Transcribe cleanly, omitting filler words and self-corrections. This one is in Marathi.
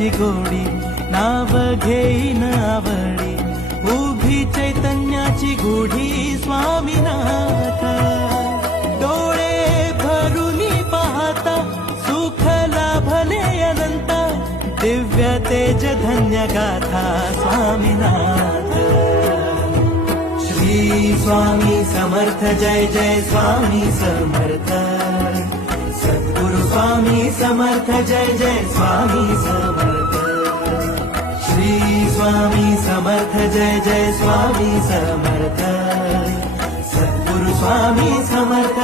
नामाची गोडी, नाव घेईन आवडी, उभी चैतन्याची गुढी स्वामीनाथ. डोळे भरूनी पाहता सुख लाभले अनंत, दिव्य तेज धन्य गाथा स्वामीनाथ. श्री स्वामी समर्थ जय जय स्वामी समर्थ. सद्गुरु स्वामी समर्थ जय जय स्वामी समर्थ. श्री स्वामी समर्थ जय जय स्वामी समर्थ. सद्गुरु स्वामी समर्थ